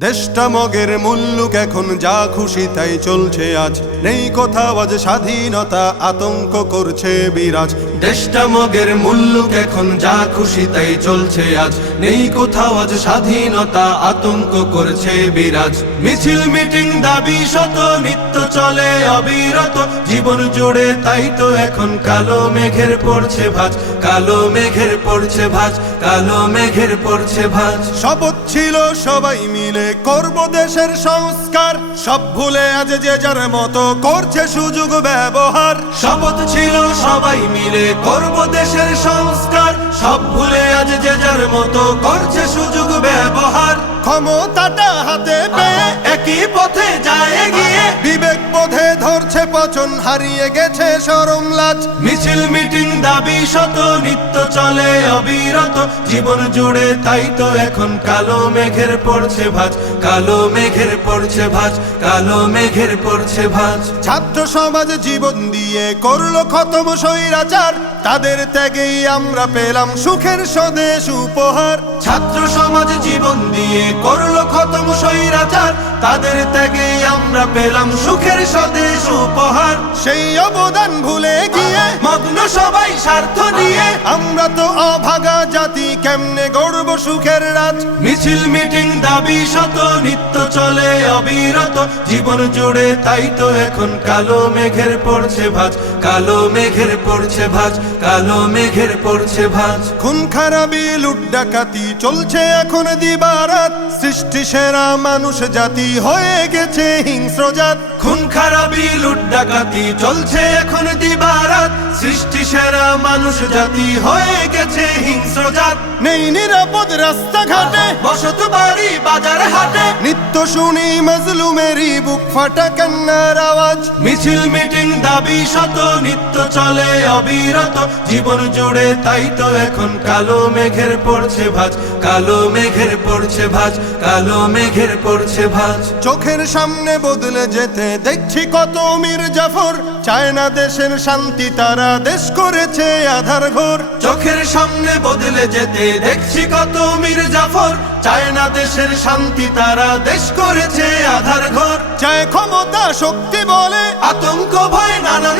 দেশটা মগের মুল্লুক এখন যা খুশি তাই চলছে আজ। নেই কোথাও আজ স্বাধীনতা আতঙ্ক করছে বিরাজ। দেশটা মগের মুল্লুক এখন যা খুশি তাই চলছে আজ। নেই কোথাও আজ স্বাধীনতা আতঙ্ক করছে বিরাজ। মিছিল, মিটিং, দাবি শত, নিত্য চলে অবিরত। জীবন জুড়ে তাই তো এখন কালো মেঘের পড়ছে ভাজ। কালো মেঘের পড়ছে ভাজ, কালো মেঘের পড়ছে ভাজ। শপথ ছিল সবাই মিলে করব দেশের সংস্কার। সব ভুলে আজ যে যার মতো করছে সুযোগ ব্যবহার। শপথ ছিল সবাই মিলে করব দেশের সংস্কার। সব ভুলে আজ যে যার মতো করছে সুযোগ ব্যবহার। ক্ষমতাটা হাতে পেয়ে একই পথে যায় এগিয়ে বিবেক বোধে ধরছে পচন হারিয়ে গেছে সরম লাজ। মিছিল মিটিং দাবি শত, নিত্য চলে অবিরত। জীবন জুড়ে তাই তো এখন কালো মেঘের পড়ছে ভাজ, কালো মেঘের পড়ছে ভাজ, কালো মেঘের পড়ছে ভাজ। ছাত্র সমাজ জীবন দিয়ে করল খতম স্বৈরাচার। তাদের ত্যাগেই আমরা পেলাম সুখের স্বদেশ উপহার। ছাত্র সমাজ জীবন দিয়ে করল খতম স্বৈরাচার। তাদের ত্যাগেই আমরা পেলাম সুখের স্বদেশ উপহার। সেই অবদান ভুলে গিয়ে মগ্ন সবাই স্বার্থ নিয়ে। আমরা তো অভাগা জাতি কেমনে গড়ব সুখের রাজ? মিছিল মিটিং দাবি শত নিত্য চলে অবিরত। জীবন জুড়ে তাই তো এখন কালো মেঘের পড়ছে ভাজ কালো মেঘের পড়ছে ভাজ। কালো মেঘের পড়ছে ভাজ। খুন খারাপি লুট ডাকাতি চলছে এখন দিবারাত। সৃষ্টি সেরা মানুষ জাতি হয়ে গেছে হিংস্র জাত। খুন খারাপি লুট ডাকাতি চলছে এখন দিবারাত। সৃষ্টি সেরা মানুষ জাতি হয়ে গেছে হিংস্র জাত নেই নিরাপদ রাস্তাঘাটে। বসত বাড়ি বাজার হাটে। নিত্য শুনি মজলুমেরই বুক ফাটা কান্নার আওয়াজ। মিছিল মিটিং দাবি শত নিত্য চলে অবিরত। জীবন জুড়ে তাই তো এখন কালো মেঘের পড়ছে ভাজ। কালো মেঘের পড়ছে ভাজ কালো মেঘের পড়ছে ভাজ। চোখের সামনে বদলে যেতে দেখছি কত মীর জাফর। চায় না দেশের শান্তি তারা দেশ করেছে আধার ঘোর। চোখের সামনে বদলে যেতে দেখছি কত মীর জাফর। চায় না দেশের শান্তি তারা দেশ করেছে আধার ঘোর। চায় ক্ষমতা শক্তি বলে। আতঙ্ক ভয় নানান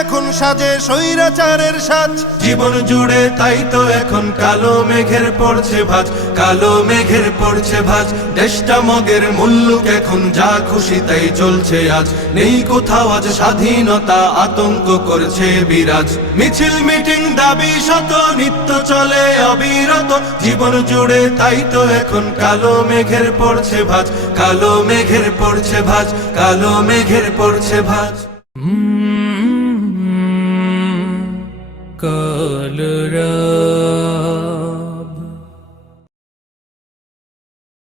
এখন সাজে স্বৈরাচারের সাজ। জীবন জুড়ে তাই তো এখন কালো মেঘের পড়ছে ভাজ, কালো মেঘের পড়ছে ভাজ। দেশটা মগের মুল্লুক এখন যা খুশি তাই চলছে আজ। নেই কোথাও আজ স্বাধীনতা, আতঙ্ক করছে বিরাজ। মিছিল, মিটিং, দাবি শত, নিত্য চলে অবিরত। জীবন জুড়ে তাই তো এখন কালো মেঘের পড়ছে ভাজ, কালো মেঘের পড়ছে ভাজ, কালো মেঘের পড়ছে ভাজ। কালরা